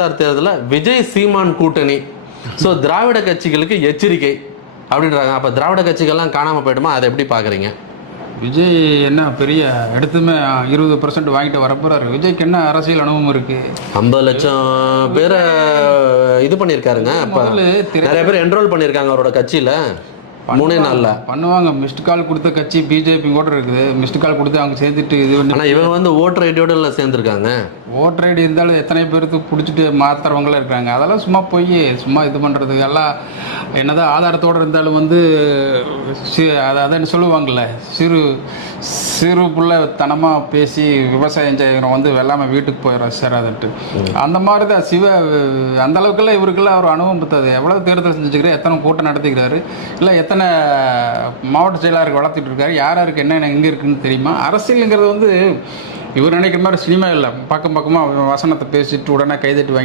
தேர்தலில் விஜய் சீமான் கூட்டணி. ஸோ திராவிட கட்சிகளுக்கு எச்சரிக்கை அப்படின்றாங்க. அப்போ திராவிட கட்சிகள்லாம் காணாமல் போயிடுமா? அதை எப்படி பார்க்குறீங்க? விஜய் என்ன பெரிய எடுத்துமே 20% வாங்கிட்டு வரப்போறாரு. விஜய்க்கு என்ன அரசியல் அனுபவம் இருக்கு? 50 லட்சம் பேரை இது பண்ணியிருக்காருங்க. அப்போ நிறைய பேர் என்ரோல் பண்ணியிருக்காங்க அவரோட கட்சியில் 3 நாளில். பண்ணுவாங்க. மிஸ்டு கால் கொடுத்த கட்சி பிஜேபி கூட இருக்குது. மிஸ்டு கால் கொடுத்து அவங்க சேர்ந்துட்டு இது பண்ணி. ஆனால் இவங்க வந்து ஓட்டர் ஐடியோட இல்லை சேர்ந்துருக்காங்க. ஓட்டர் ஐடி இருந்தாலும் எத்தனை பேருக்கு பிடிச்சிட்டு மாற்றுறவங்களும் இருக்காங்க. அதெல்லாம் சும்மா போய் சும்மா இது பண்ணுறதுக்கு எல்லாம் என்னதான் ஆதாரத்தோடு இருந்தாலும் வந்து அதான் சொல்லுவாங்கள்ல, சிறு பிள்ளைத்தனமாக பேசி விவசாயம் செய்கிறோம் வந்து வெள்ளாமல் வீட்டுக்கு போயிடும் சேராதுன்ட்டு. அந்த மாதிரி தான் அந்த அளவுக்குலாம் இவருக்கெல்லாம் அவர் அனுபவம் பத்தாது. எவ்வளோ தேர்தல் செஞ்சுக்கிறார், எத்தனை கூட்டம் நடத்திக்கிறாரு, இல்லை எத்தனை மாவட்ட செயலாளருக்கு வளர்த்துட்டு இருக்காரு, யார் யாருக்கு என்னென்ன எங்கே இருக்குன்னு தெரியுமா? அரசியலுங்கிறது வந்து இவர் நினைக்கிற மாதிரி சினிமா இல்லை. பக்கமாக வசனத்தை பேசிட்டு உடனே கைதட்டி வாங்கி